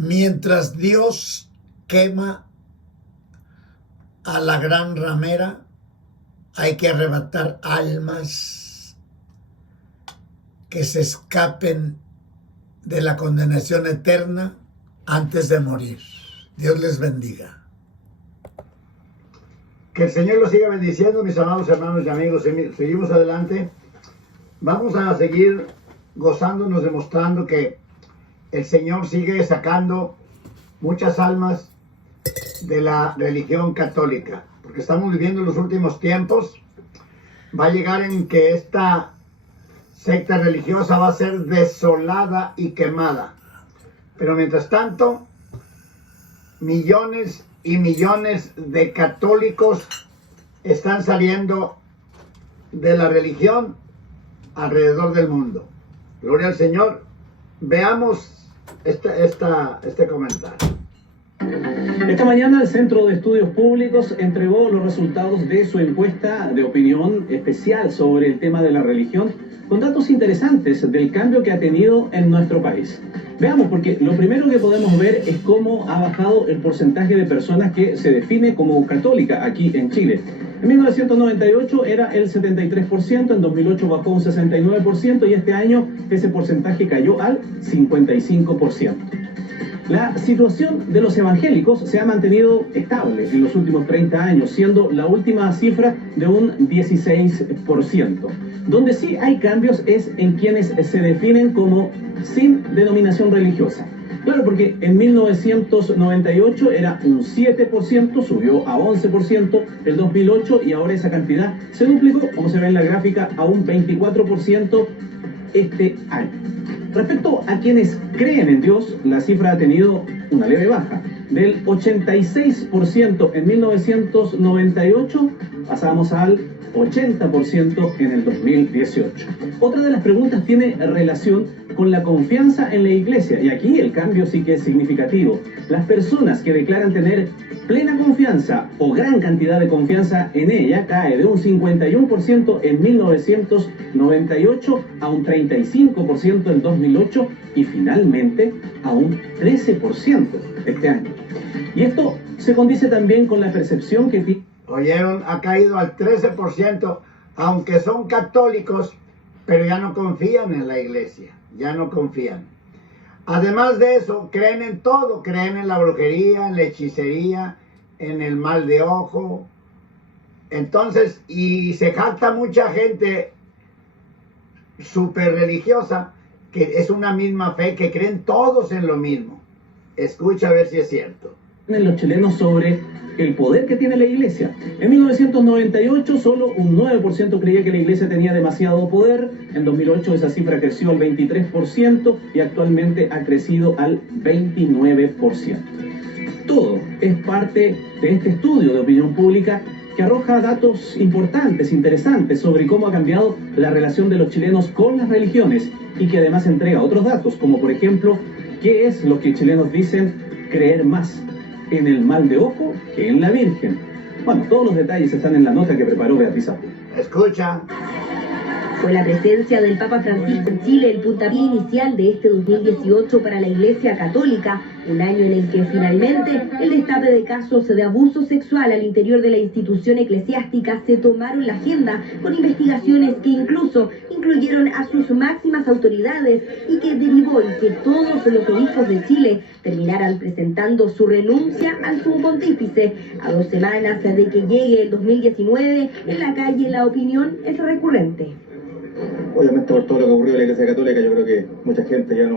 Mientras Dios quema a la gran ramera, hay que arrebatar almas que se escapen de la condenación eterna antes de morir. Dios les bendiga. Que el Señor los siga bendiciendo, mis amados hermanos y amigos. Seguimos adelante. Vamos a seguir gozándonos, demostrando que el Señor sigue sacando muchas almas de la religión católica, porque estamos viviendo los últimos tiempos. Va a llegar en que esta secta religiosa va a ser desolada y quemada, pero mientras tanto millones y millones de católicos están saliendo de la religión alrededor del mundo. Gloria al Señor. Veamos este comentario. Esta mañana el Centro de Estudios Públicos entregó los resultados de su encuesta de opinión especial sobre el tema de la religión, con datos interesantes del cambio que ha tenido en nuestro país. Veamos, porque lo primero que podemos ver es cómo ha bajado el porcentaje de personas que se define como católica aquí en Chile. En 1998 era el 73%, en 2008 bajó un 69% y este año ese porcentaje cayó al 55%. La situación de los evangélicos se ha mantenido estable en los últimos 30 años, siendo la última cifra de un 16%. Donde sí hay cambios es en quienes se definen como sin denominación religiosa. Claro, porque en 1998 era un 7%, subió a 11% el 2008 y ahora esa cantidad se duplicó, como se ve en la gráfica, a un 24% este año. Respecto a quienes creen en Dios, la cifra ha tenido una leve baja. Del 86% en 1998 pasamos al 80% en el 2018. Otra de las preguntas tiene relación con la confianza en la iglesia, y aquí el cambio sí que es significativo. Las personas que declaran tener plena confianza o gran cantidad de confianza en ella cae de un 51% en 1998 a un 35% en 2008 y finalmente a un 13% este año. Y esto se condice también con la percepción que tiene. Oyeron, ha caído al 13%, aunque son católicos, pero ya no confían en la iglesia, ya no confían. Además de eso, creen en todo, creen en la brujería, en la hechicería, en el mal de ojo. Entonces, y se jacta mucha gente súper religiosa, que es una misma fe, que creen todos en lo mismo. Escucha a ver si es cierto. Los chilenos sobre el poder que tiene la iglesia. En 1998 solo un 9% creía que la iglesia tenía demasiado poder. En 2008 esa cifra creció al 23% y actualmente ha crecido al 29%. Todo es parte de este estudio de opinión pública que arroja datos importantes, interesantes sobre cómo ha cambiado la relación de los chilenos con las religiones y que además entrega otros datos, como por ejemplo, qué es lo que chilenos dicen creer más en el mal de ojo que en la Virgen. Bueno, todos los detalles están en la nota que preparó Beatriz Apple. Escucha. Fue la presencia del Papa Francisco en Chile el puntapié inicial de este 2018 para la Iglesia Católica, un año en el que finalmente el destape de casos de abuso sexual al interior de la institución eclesiástica se tomaron la agenda, con investigaciones que incluso incluyeron a sus máximas autoridades y que derivó en que todos los obispos de Chile terminaran presentando su renuncia al sumo pontífice. A 2 semanas de que llegue el 2019, en la calle la opinión es recurrente. Obviamente por todo lo que ocurrió en la Iglesia Católica, yo creo que mucha gente ya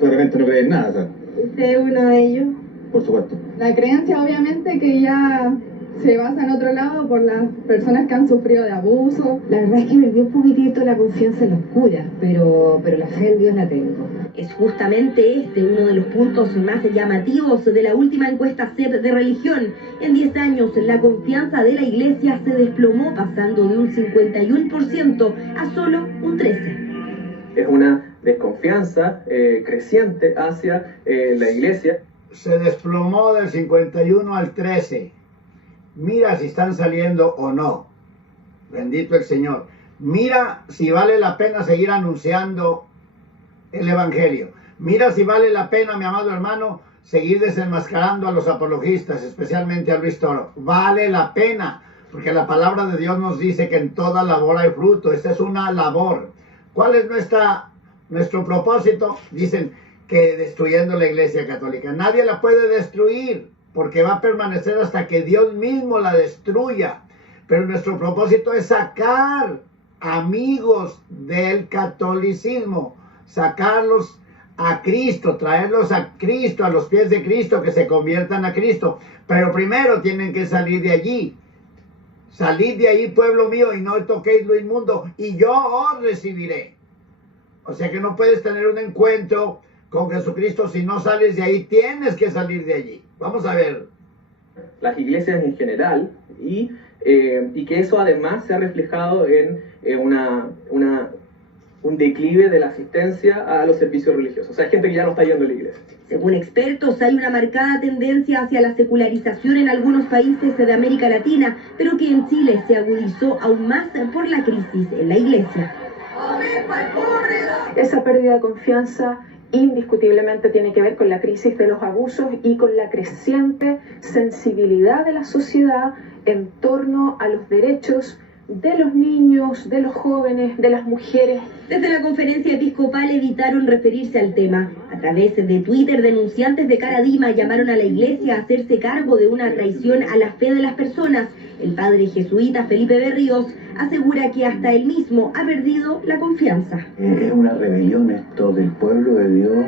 claramente no cree en nada, ¿sabes? ¿Usted es uno de ellos? Por supuesto. La creencia obviamente que ya se basa en otro lado por las personas que han sufrido de abuso. La verdad es que perdí un poquitito la confianza en los curas, pero la fe en Dios la tengo. Es justamente este uno de los puntos más llamativos de la última encuesta CEP de religión. En 10 años, la confianza de la iglesia se desplomó, pasando de un 51% a solo un 13%. Es una desconfianza creciente hacia la iglesia. Se desplomó del 51 al 13. Mira si están saliendo o no. Bendito el Señor. Mira si vale la pena seguir anunciando el Evangelio. Mira si vale la pena, mi amado hermano, seguir desenmascarando a los apologistas, especialmente a Luis Toro. Vale la pena, porque la palabra de Dios nos dice que en toda labor hay fruto. Esta es una labor. ¿Cuál es nuestro propósito? Dicen que destruyendo la Iglesia Católica. Nadie la puede destruir, porque va a permanecer hasta que Dios mismo la destruya. Pero nuestro propósito es sacar amigos del catolicismo, sacarlos a Cristo, traerlos a Cristo, a los pies de Cristo, que se conviertan a Cristo. Pero primero tienen que salir de allí. Salid de ahí, pueblo mío, y no toquéis lo inmundo, y yo os recibiré. O sea que no puedes tener un encuentro con Jesucristo si no sales de ahí. Tienes que salir de allí. Vamos a ver. Las iglesias en general, y que eso además se ha reflejado en un declive de la asistencia a los servicios religiosos. O sea, hay gente que ya no está yendo a la iglesia. Según expertos, hay una marcada tendencia hacia la secularización en algunos países de América Latina, pero que en Chile se agudizó aún más por la crisis en la iglesia. Esa pérdida de confianza indiscutiblemente tiene que ver con la crisis de los abusos y con la creciente sensibilidad de la sociedad en torno a los derechos de los niños, de los jóvenes, de las mujeres. Desde la conferencia episcopal evitaron referirse al tema. A través de Twitter, denunciantes de Caradima llamaron a la iglesia a hacerse cargo de una traición a la fe de las personas. El padre jesuita Felipe Berríos asegura que hasta él mismo ha perdido la confianza. Es una rebelión esto del pueblo de Dios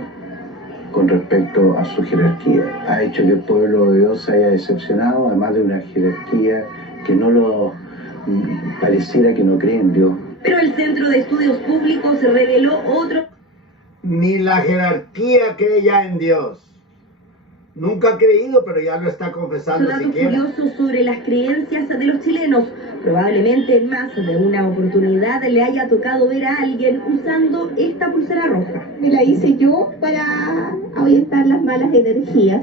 con respecto a su jerarquía. Ha hecho que el pueblo de Dios se haya decepcionado, además de una jerarquía que pareciera que no cree en Dios. Pero el Centro de Estudios Públicos reveló otro. Ni la jerarquía cree ya en Dios. Nunca ha creído, pero ya lo está confesando Datos siquiera. curiosos sobre las creencias de los chilenos. Probablemente en más de una oportunidad le haya tocado ver a alguien usando esta pulsera roja. Me la hice yo para ahuyentar las malas energías.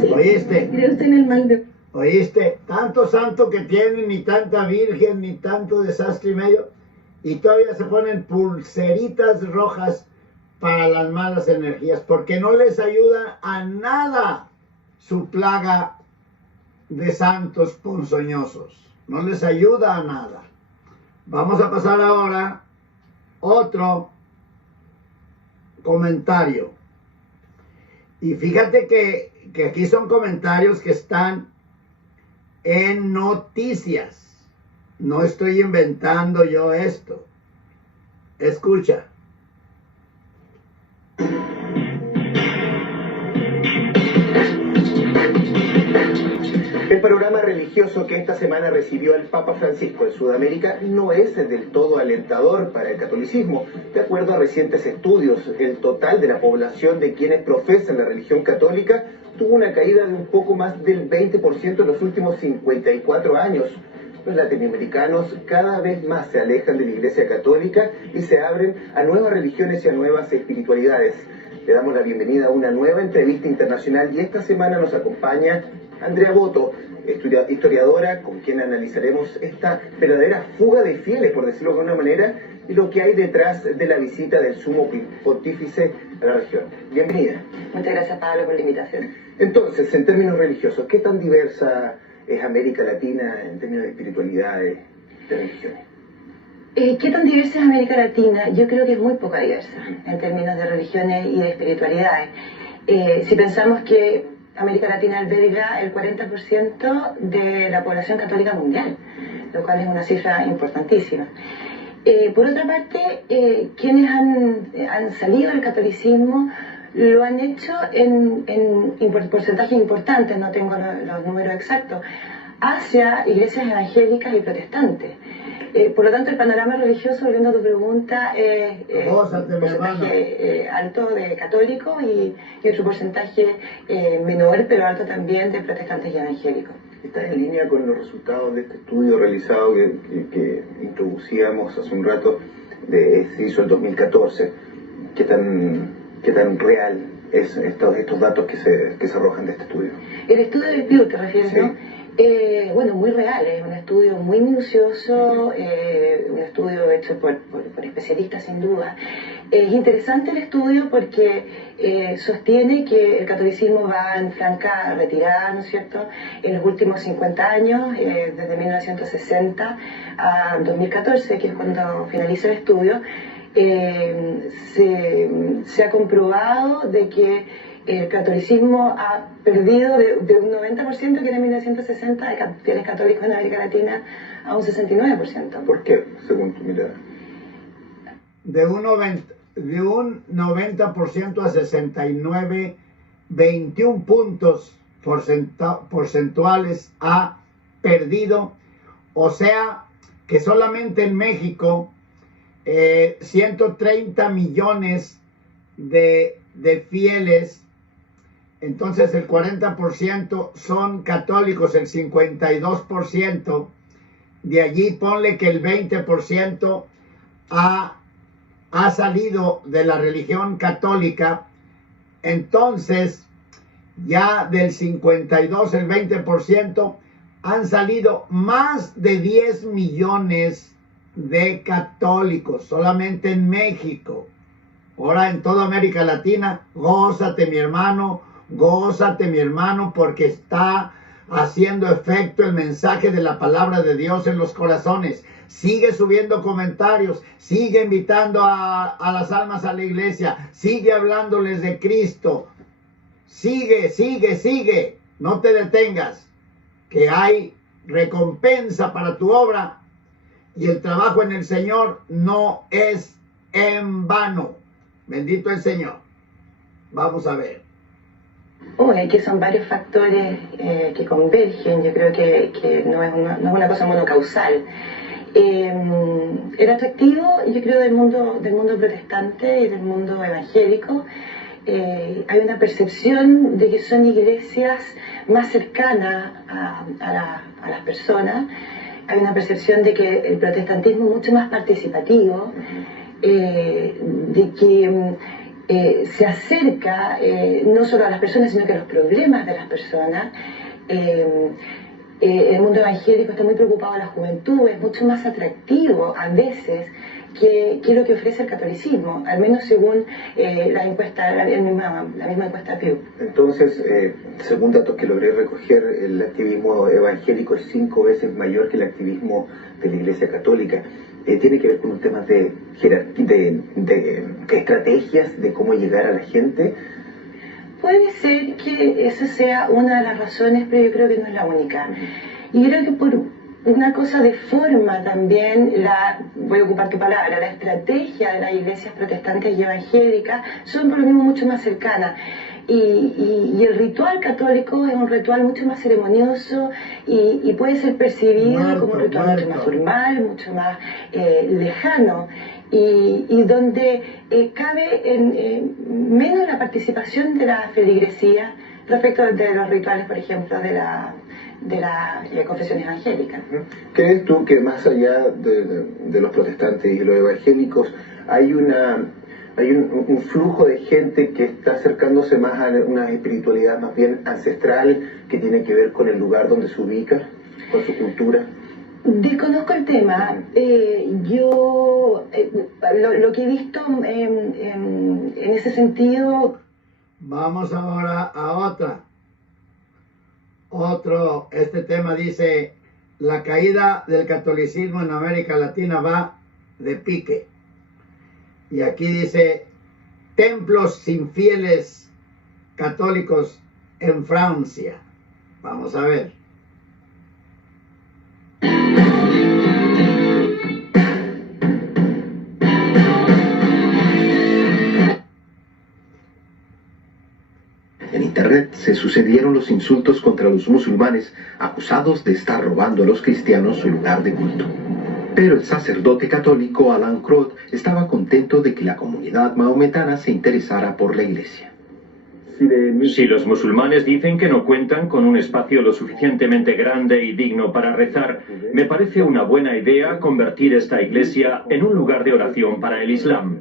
Sí. ¿Oíste? ¿Cree usted en el mal de...? ¿Oíste? Tanto santo que tienen, ni tanta virgen, ni tanto desastre y medio, y todavía se ponen pulseritas rojas para las malas energías, porque no les ayuda a nada su plaga de santos ponzoñosos. No les ayuda a nada. Vamos a pasar ahora otro comentario. Y fíjate que aquí son comentarios que están en noticias. No estoy inventando yo esto. Escucha. El panorama religioso que esta semana recibió el Papa Francisco en Sudamérica no es del todo alentador para el catolicismo. De acuerdo a recientes estudios, el total de la población de quienes profesan la religión católica tuvo una caída de un poco más del 20% en los últimos 54 años. Los latinoamericanos cada vez más se alejan de la Iglesia Católica y se abren a nuevas religiones y a nuevas espiritualidades. Le damos la bienvenida a una nueva entrevista internacional y esta semana nos acompaña Andrea Boto, historiadora con quien analizaremos esta verdadera fuga de fieles, por decirlo de alguna manera, y lo que hay detrás de la visita del sumo pontífice a la región. Bienvenida. Muchas gracias, Pablo, por la invitación. Entonces, en términos religiosos, ¿qué tan diversa es América Latina en términos de espiritualidad, de religiones? ¿Qué tan diversa es América Latina? Yo creo que es muy poca diversa en términos de religiones y de espiritualidades. Si pensamos que América Latina alberga el 40% de la población católica mundial, lo cual es una cifra importantísima. Por otra parte, quienes han salido del catolicismo lo han hecho en porcentajes importantes, no tengo los números exactos, hacia iglesias evangélicas y protestantes. Por lo tanto, el panorama religioso, volviendo a tu pregunta, es un porcentaje alto de católicos y otro porcentaje menor, pero alto también de protestantes y evangélicos. ¿Está en línea con los resultados de este estudio realizado que introducíamos hace un rato, se hizo el 2014? ¿Qué tan real es estos datos que se arrojan de este estudio? El estudio del PIU, ¿te refieres, sí, no? Bueno, muy real, es un estudio muy minucioso, un estudio hecho por especialistas sin duda, Es interesante el estudio porque sostiene que el catolicismo va en franca retirada, ¿no es cierto?, en los últimos 50 años, desde 1960 a 2014, que es cuando finaliza el estudio. Se ha comprobado de que el catolicismo ha perdido de un 90% que era en 1960 de fieles católicos en América Latina a un 69%. ¿Por qué, según tu mirada? De un 90% a 69, 21 puntos porcentuales ha perdido. O sea que solamente en México 130 millones de fieles, entonces el 40% son católicos, el 52%, de allí ponle que el 20% ha salido de la religión católica. Entonces ya del 52, el 20%, han salido más de 10 millones de católicos solamente en México. Ahora en toda América Latina, gózate mi hermano, porque está haciendo efecto el mensaje de la palabra de Dios en los corazones. Sigue subiendo comentarios, sigue invitando a las almas a la iglesia, sigue hablándoles de Cristo. Sigue, no te detengas, que hay recompensa para tu obra y el trabajo en el Señor no es en vano. Bendito el Señor. Vamos a ver. Que son varios factores que convergen. Yo creo que no es una cosa monocausal. El atractivo, yo creo, del mundo protestante y del mundo evangélico, hay una percepción de que son iglesias más cercanas a las personas. Hay una percepción de que el protestantismo es mucho más participativo, de que se acerca no solo a las personas, sino que a los problemas de las personas. El mundo evangélico está muy preocupado de la juventud, es mucho más atractivo a veces que lo que ofrece el catolicismo, al menos según la misma encuesta Pew. Entonces, según datos que logré recoger, el activismo evangélico es 5 veces mayor que el activismo de la Iglesia Católica. ¿Tiene que ver con un tema de estrategias de cómo llegar a la gente? Puede ser que esa sea una de las razones, pero yo creo que no es la única. Y creo que por una cosa de forma también, voy a ocupar tu palabra, la estrategia de las iglesias protestantes y evangélicas son por lo mismo mucho más cercanas. Y el ritual católico es un ritual mucho más ceremonioso y puede ser percibido como un ritual mucho más formal, mucho más lejano, y donde cabe menos la participación de la feligresía respecto de los rituales, por ejemplo, de la confesión evangélica. ¿Crees tú que más allá de los protestantes y los evangélicos hay un flujo de gente que está acercándose más a una espiritualidad más bien ancestral, que tiene que ver con el lugar donde se ubica, con su cultura? Desconozco el tema. Yo lo que he visto en ese sentido... Vamos ahora a este tema dice: la caída del catolicismo en América Latina va de pique. Y aquí dice: templos sin fieles católicos en Francia. Vamos a ver. En Internet se sucedieron los insultos contra los musulmanes acusados de estar robando a los cristianos su lugar de culto. Pero el sacerdote católico Alan Crott estaba contento de que la comunidad mahometana se interesara por la iglesia. Si los musulmanes dicen que no cuentan con un espacio lo suficientemente grande y digno para rezar, me parece una buena idea convertir esta iglesia en un lugar de oración para el Islam.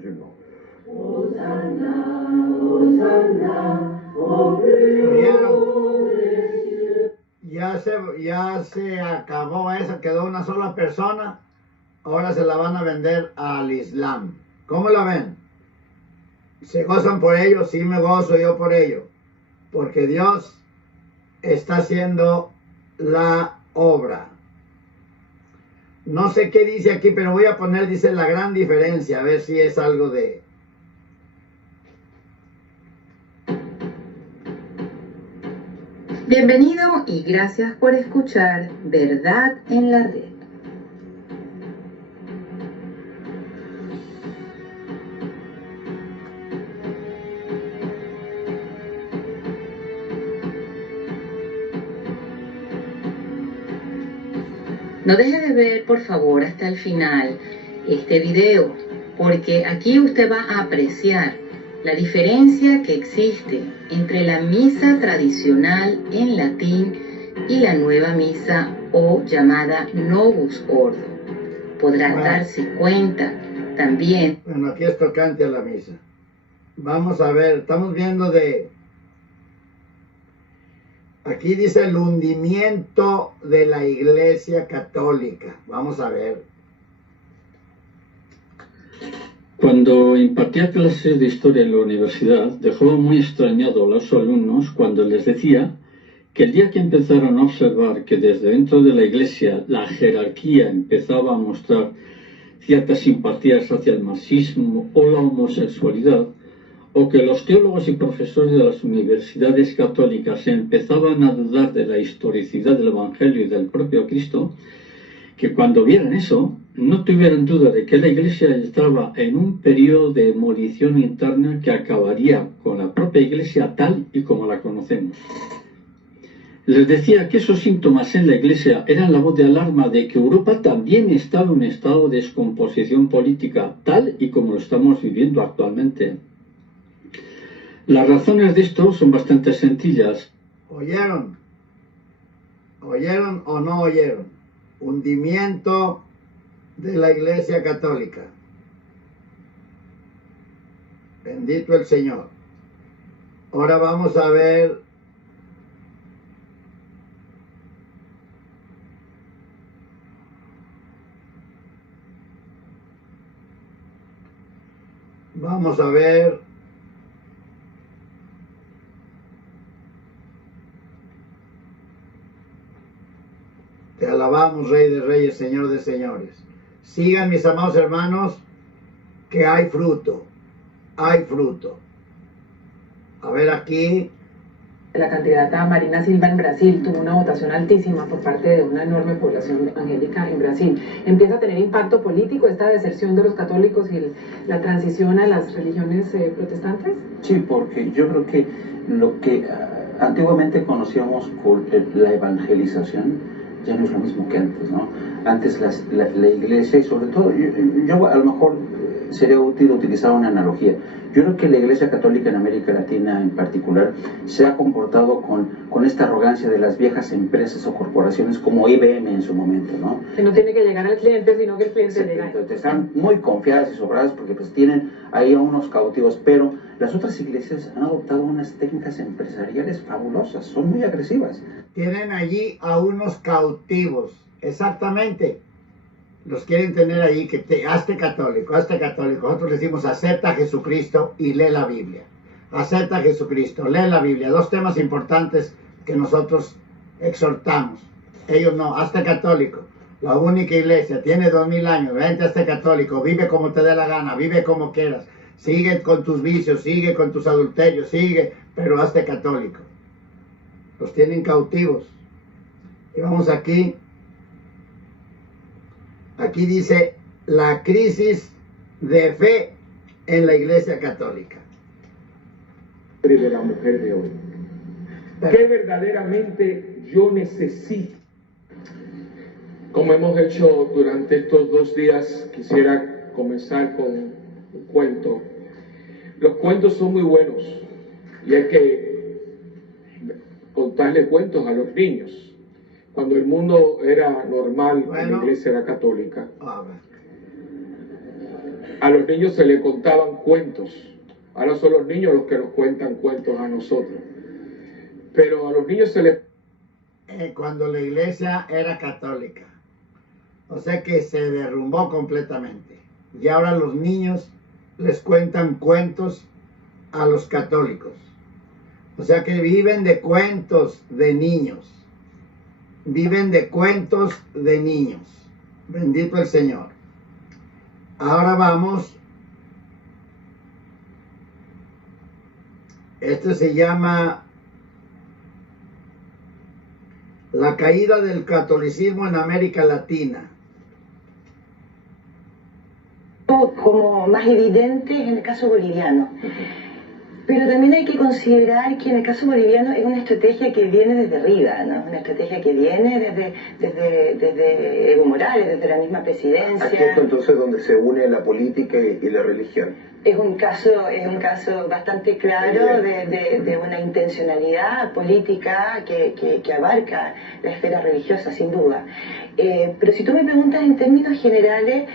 Ya se acabó eso, quedó una sola persona. Ahora se la van a vender al Islam. ¿Cómo la ven? ¿Se gozan por ello? Sí me gozo yo por ello, porque Dios está haciendo la obra. No sé qué dice aquí, pero voy a poner, dice la gran diferencia, a ver si es algo de... Bienvenido y gracias por escuchar Verdad en la Red. No deje de ver, por favor, hasta el final este video, porque aquí usted va a apreciar la diferencia que existe entre la misa tradicional en latín y la nueva misa o llamada Novus Ordo. Podrá darse cuenta también. Bueno, aquí es tocante a la misa. Vamos a ver, estamos viendo de... Aquí dice el hundimiento de la Iglesia Católica. Vamos a ver. Cuando impartía clases de historia en la universidad, dejaba muy extrañado a los alumnos cuando les decía que el día que empezaron a observar que desde dentro de la Iglesia la jerarquía empezaba a mostrar ciertas simpatías hacia el marxismo o la homosexualidad, o que los teólogos y profesores de las universidades católicas empezaban a dudar de la historicidad del Evangelio y del propio Cristo, que cuando vieran eso, no tuvieran duda de que la Iglesia entraba en un periodo de demolición interna que acabaría con la propia Iglesia tal y como la conocemos. Les decía que esos síntomas en la Iglesia eran la voz de alarma de que Europa también estaba en un estado de descomposición política tal y como lo estamos viviendo actualmente. Las razones de esto son bastante sencillas. ¿Oyeron? ¿Oyeron o no oyeron? Hundimiento de la Iglesia Católica. Bendito el Señor. Ahora vamos a ver Te alabamos, Rey de Reyes, Señor de Señores. Sigan, mis amados hermanos, que hay fruto. Hay fruto. A ver aquí. La candidata Marina Silva en Brasil tuvo una votación altísima por parte de una enorme población evangélica en Brasil. ¿Empieza a tener impacto político esta deserción de los católicos y la transición a las religiones protestantes? Sí, porque yo creo que lo que antiguamente conocíamos por la evangelización ya no es lo mismo que antes, ¿no? Antes la iglesia, y sobre todo, yo a lo mejor sería útil utilizar una analogía. Yo creo que la Iglesia Católica en América Latina en particular se ha comportado con esta arrogancia de las viejas empresas o corporaciones como IBM en su momento, ¿no? Que no tiene que llegar al cliente, sino que el cliente llega. Están muy confiadas y sobradas porque pues tienen ahí a unos cautivos, pero las otras iglesias han adoptado unas técnicas empresariales fabulosas, son muy agresivas. Tienen allí a unos cautivos, exactamente. Los quieren tener ahí, que hazte católico, hazte católico. Nosotros decimos, acepta a Jesucristo y lee la Biblia. Acepta a Jesucristo, lee la Biblia. Dos temas importantes que nosotros exhortamos. Ellos no, hazte católico. La única iglesia, tiene 2000 años, vente, hazte católico, vive como te dé la gana, vive como quieras. Sigue con tus vicios, sigue con tus adulterios, sigue, pero hazte católico. Los tienen cautivos. Y vamos aquí. Aquí dice la crisis de fe en la Iglesia Católica. De la mujer de hoy. ¿Qué verdaderamente yo necesito? Como hemos hecho durante estos 2 días, quisiera comenzar con un cuento. Los cuentos son muy buenos y hay que contarle cuentos a los niños. Cuando el mundo era normal, la iglesia era católica, a los niños se le contaban cuentos. Ahora son los niños los que nos cuentan cuentos a nosotros. Pero a los niños se les... Cuando la iglesia era católica. O sea que se derrumbó completamente. Y ahora los niños les cuentan cuentos a los católicos. O sea que viven de cuentos de niños. Viven de cuentos de niños. Bendito el Señor. Ahora vamos. Esto se llama la caída del catolicismo en América Latina. Como más evidente en el caso boliviano. Pero también hay que considerar que en el caso boliviano es una estrategia que viene desde arriba, ¿no? Una estrategia que viene desde Evo Morales, desde la misma presidencia. Aquí es entonces donde se une la política y la religión. Es un caso bastante claro de una intencionalidad política que abarca la esfera religiosa, sin duda. Pero si tú me preguntas en términos generales,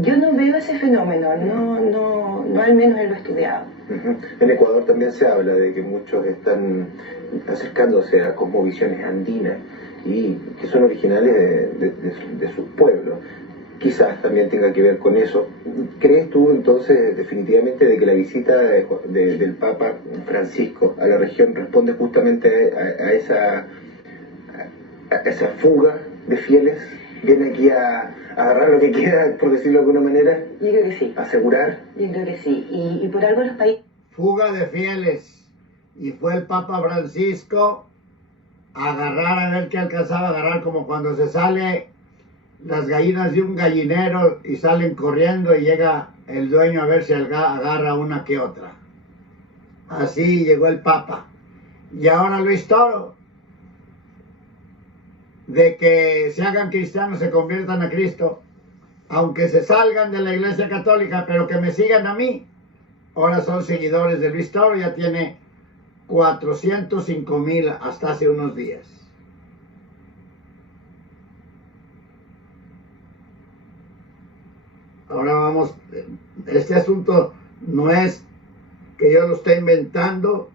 yo no veo ese fenómeno, no al menos en lo estudiado. En Ecuador también se habla de que muchos están acercándose a cosmovisiones andinas y que son originales de sus pueblos. Quizás también tenga que ver con eso. ¿Crees tú entonces definitivamente de que la visita del Papa Francisco a la región responde justamente a esa fuga de fieles? ¿Viene aquí a agarrar lo que queda, por decirlo de alguna manera? Yo creo que sí. ¿Asegurar? Yo creo que sí. Y por algo los países... Fuga de fieles. Y fue el Papa Francisco a agarrar, a ver qué alcanzaba a agarrar, como cuando se sale las gallinas de un gallinero y salen corriendo y llega el dueño a ver si agarra una que otra. Así llegó el Papa. Y ahora Luis Toro, de que se hagan cristianos, se conviertan a Cristo, aunque se salgan de la Iglesia Católica, pero que me sigan a mí. Ahora son seguidores de Luis Toro, ya tiene 405,000 hasta hace unos días. Ahora vamos, este asunto no es que yo lo esté inventando,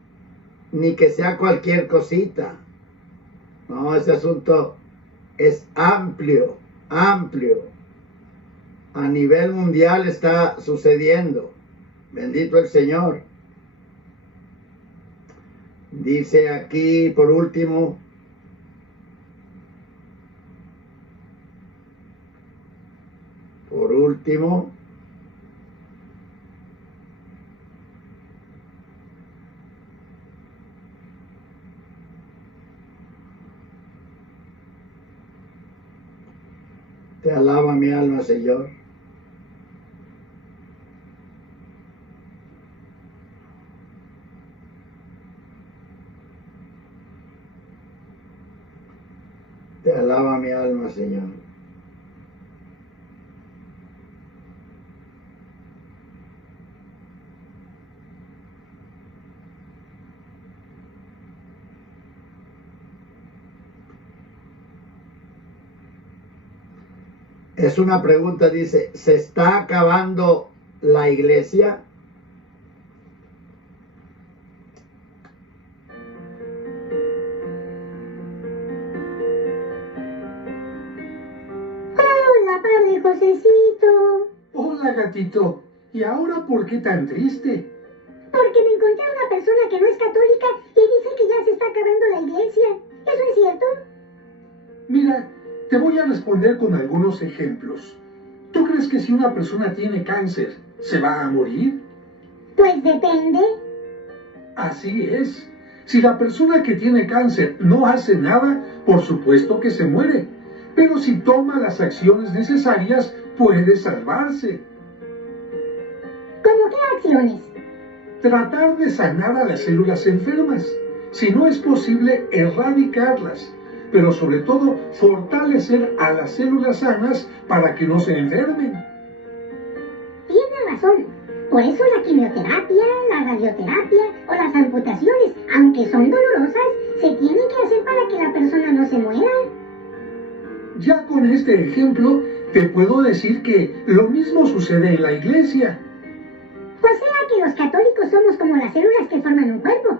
ni que sea cualquier cosita. No, este asunto es amplio, amplio. A nivel mundial está sucediendo. Bendito el Señor. Dice aquí, por último, te alaba mi alma, Señor. Te alaba mi alma, Señor. Es una pregunta, dice, ¿se está acabando la iglesia? Hola, padre Josecito. Hola, gatito. ¿Y ahora por qué tan triste? Porque me encontré a una persona que no es católica y dice que ya se está acabando la iglesia. ¿Eso es cierto? Mira, te voy a responder con algunos ejemplos. ¿Tú crees que si una persona tiene cáncer, se va a morir? Pues depende. Así es. Si la persona que tiene cáncer no hace nada, por supuesto que se muere. Pero si toma las acciones necesarias, puede salvarse. ¿Cómo qué acciones? Tratar de sanar a las células enfermas. Si no es posible, erradicarlas. Pero sobre todo, fortalecer a las células sanas para que no se enfermen. Tiene razón. Por eso la quimioterapia, la radioterapia o las amputaciones, aunque son dolorosas, se tienen que hacer para que la persona no se muera. Ya con este ejemplo, te puedo decir que lo mismo sucede en la iglesia. O sea que los católicos somos como las células que forman un cuerpo.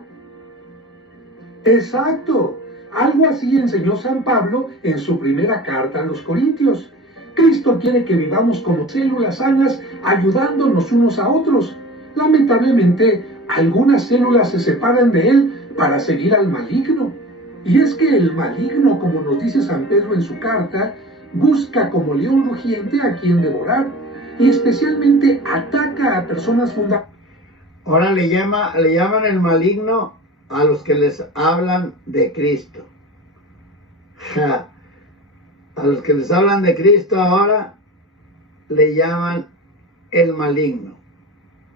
Exacto. Algo así enseñó San Pablo en su primera carta a los Corintios. Cristo quiere que vivamos como células sanas, ayudándonos unos a otros. Lamentablemente, algunas células se separan de él para seguir al maligno. Y es que el maligno, como nos dice San Pedro en su carta, busca como león rugiente a quien devorar, y especialmente ataca a personas fundamentales. Ahora le llaman el maligno a los que les hablan de Cristo. A los que les hablan de Cristo ahora le llaman el maligno.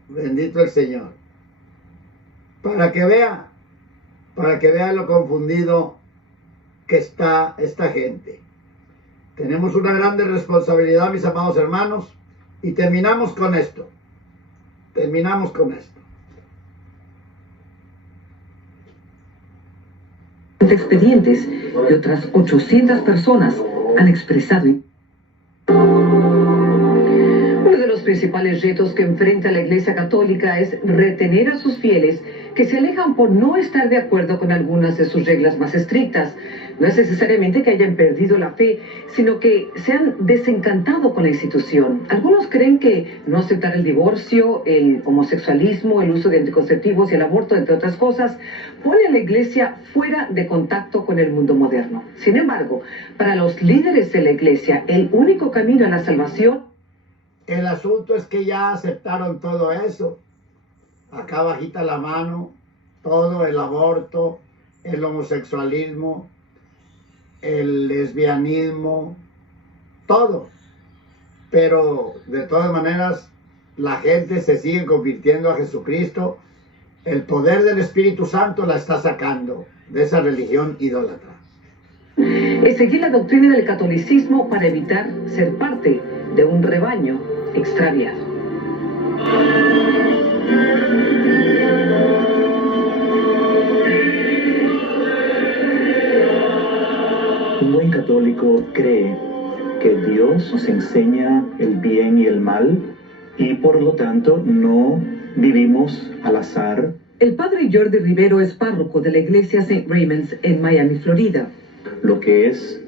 Bendito el Señor. Para que vea lo confundido que está esta gente. Tenemos una grande responsabilidad, mis amados hermanos, y terminamos con esto. Expedientes y otras 800 personas han expresado. Uno de los principales retos que enfrenta la Iglesia Católica es retener a sus fieles que se alejan por no estar de acuerdo con algunas de sus reglas más estrictas. No es necesariamente que hayan perdido la fe, sino que se han desencantado con la institución. Algunos creen que no aceptar el divorcio, el homosexualismo, el uso de anticonceptivos y el aborto, entre otras cosas, pone a la Iglesia fuera de contacto con el mundo moderno. Sin embargo, para los líderes de la Iglesia, el único camino a la salvación... El asunto es que ya aceptaron todo eso. Acá bajita la mano, todo el aborto, el homosexualismo, el lesbianismo, todo. Pero de todas maneras, la gente se sigue convirtiendo a Jesucristo. El poder del Espíritu Santo la está sacando de esa religión idólatra. Es seguir la doctrina del catolicismo para evitar ser parte de un rebaño extraviado. Un buen católico cree que Dios nos enseña el bien y el mal y por lo tanto no vivimos al azar. El padre Jordi Rivero es párroco de la iglesia St. Raymond's en Miami, Florida. Lo que es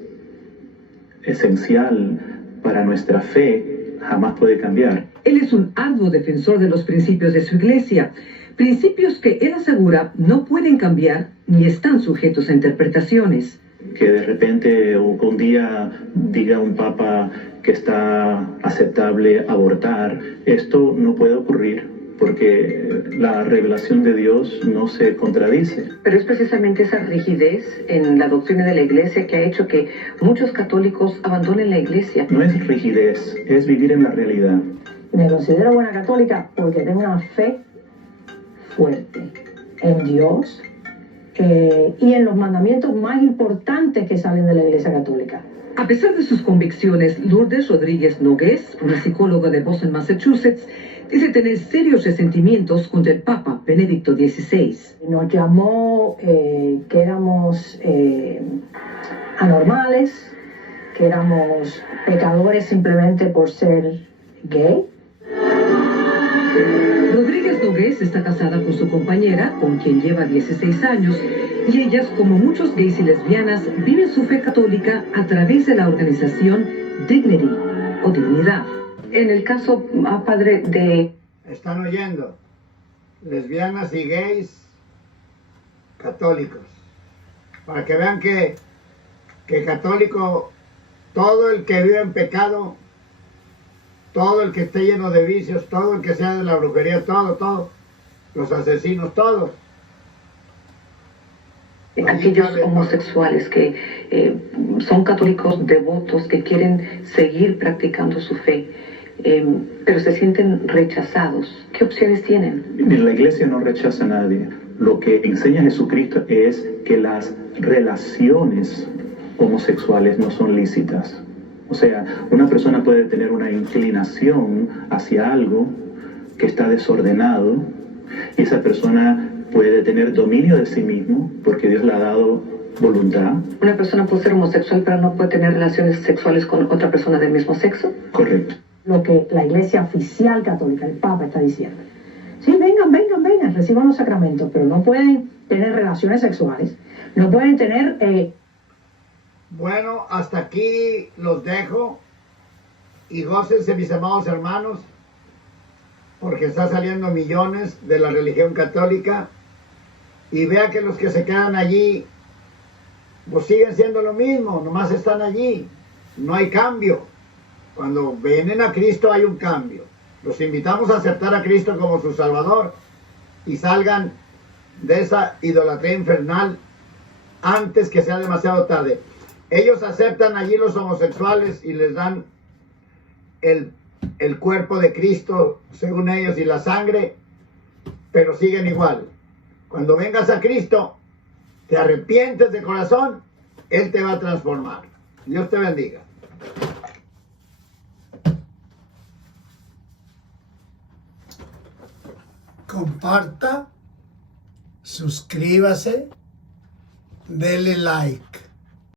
esencial para nuestra fe jamás puede cambiar. Él es un arduo defensor de los principios de su iglesia, principios que él asegura no pueden cambiar ni están sujetos a interpretaciones. Que de repente un día diga un papa que está aceptable abortar, esto no puede ocurrir porque la revelación de Dios no se contradice. Pero es precisamente esa rigidez en la doctrina de la iglesia que ha hecho que muchos católicos abandonen la iglesia. No es rigidez, es vivir en la realidad. Me considero buena católica porque tengo una fe fuerte en Dios y en los mandamientos más importantes que salen de la Iglesia Católica. A pesar de sus convicciones, Lourdes Rodríguez Nogués, una psicóloga de Boston, Massachusetts, dice tener serios resentimientos contra el Papa Benedicto XVI. Nos llamó que éramos anormales, que éramos pecadores simplemente por ser gay. Rodríguez Nogués está casada con su compañera, con quien lleva 16 años, y ellas, como muchos gays y lesbianas, viven su fe católica a través de la organización Dignity, o Dignidad. En el caso, padre, de... Están oyendo, lesbianas y gays católicos, para que vean que católico, todo el que vive en pecado, todo el que esté lleno de vicios, todo el que sea de la brujería, todo, los asesinos, todos. Aquellos homosexuales que son católicos devotos, que quieren seguir practicando su fe, pero se sienten rechazados. ¿Qué opciones tienen? La iglesia no rechaza a nadie. Lo que enseña Jesucristo es que las relaciones homosexuales no son lícitas. O sea, una persona puede tener una inclinación hacia algo que está desordenado y esa persona puede tener dominio de sí mismo porque Dios le ha dado voluntad. ¿Una persona puede ser homosexual pero no puede tener relaciones sexuales con otra persona del mismo sexo? Correcto. Lo que la iglesia oficial católica, el Papa, está diciendo. Sí, vengan, reciban los sacramentos, pero no pueden tener relaciones sexuales, no pueden tener... Bueno, hasta aquí los dejo y gócense, mis amados hermanos. porque está saliendo millones de la religión católica, y vea que los que se quedan allí pues siguen siendo lo mismo, nomás están allí, no hay cambio. Cuando vienen a Cristo hay un cambio. Los invitamos a aceptar a Cristo como su Salvador y salgan de esa idolatría infernal antes que sea demasiado tarde. Ellos aceptan allí los homosexuales y les dan el cuerpo de Cristo según ellos y la sangre, pero siguen igual. Cuando vengas a Cristo, te arrepientes de corazón, Él te va a transformar. Dios te bendiga. Comparta, suscríbase, dele like.